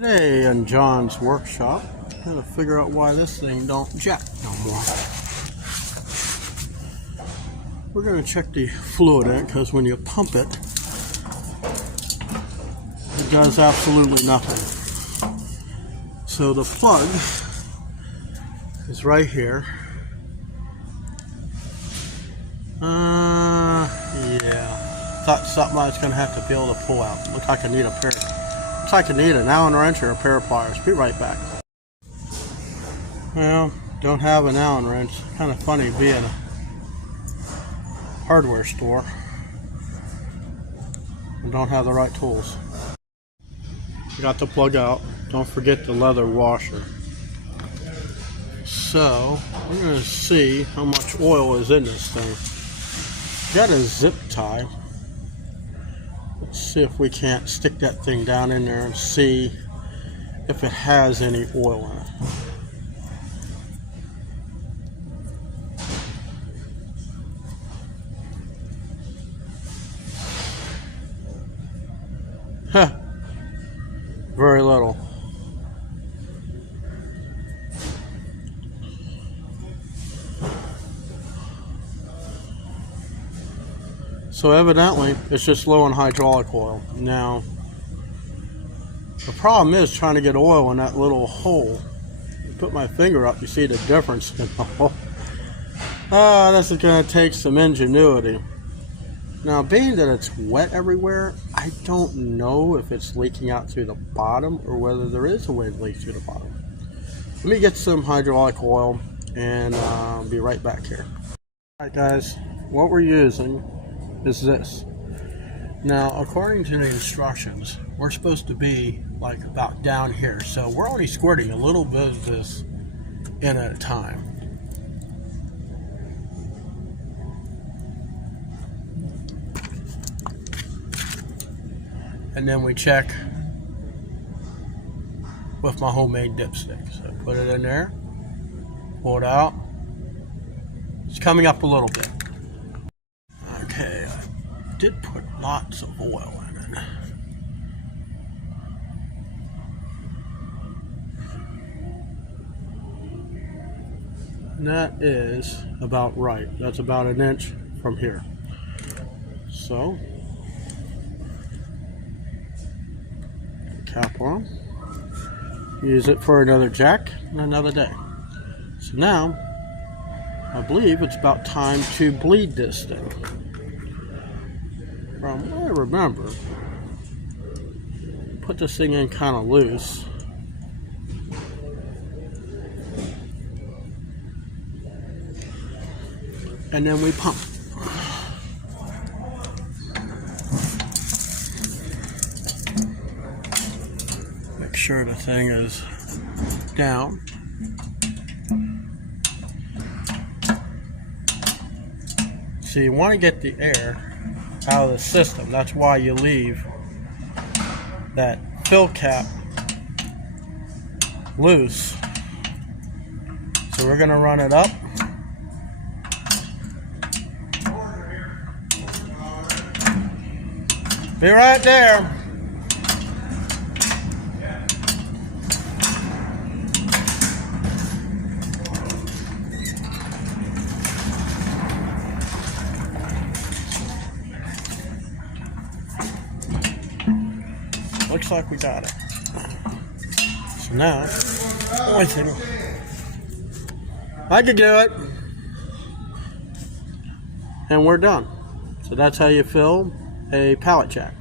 Today in John's workshop, I'm going to figure out why this thing don't jack no more. We're going to check the fluid in it because when you pump it, it does absolutely nothing. So the plug is right here. Yeah. Thought something I was going to have to be able to pull out. Looks like I need a pair. Looks like I need an Allen wrench or a pair of pliers. Be right back. Well, don't have an Allen wrench. Kind of funny being a hardware store and don't have the right tools. Got the plug out. Don't forget the leather washer. So we're going to see how much oil is in this thing. Got a zip tie. Let's see if we can't stick that thing down in there and see if it has any oil in it. Huh. Very little. So evidently, it's just low in hydraulic oil. Now, the problem is trying to get oil in that little hole. You put my finger up, you see the difference in the hole. This is going to take some ingenuity. Now, being that it's wet everywhere, I don't know if it's leaking out through the bottom or whether there is a way to leak through the bottom. Let me get some hydraulic oil and be right back here. Alright guys, what we're using is this. Now, according to the instructions, we're supposed to be like about down here. So we're only squirting a little bit of this in at a time. And then we check with my homemade dipstick. So put it in there, pull it out. It's coming up a little bit. Okay, I did put lots of oil in it. And that is about right. That's about an inch from here. So, cap on. Use it for another jack and another day. So now, I believe it's about time to bleed this thing. From what I remember, put this thing in kind of loose. And then we pump. Make sure the thing is down. So you want to get the air out of the system. That's why you leave that fill cap loose. So we're going to run it up. Be right there. Looks like we got it. So now, I think I could do it. And we're done. So that's how you fill a pallet jack.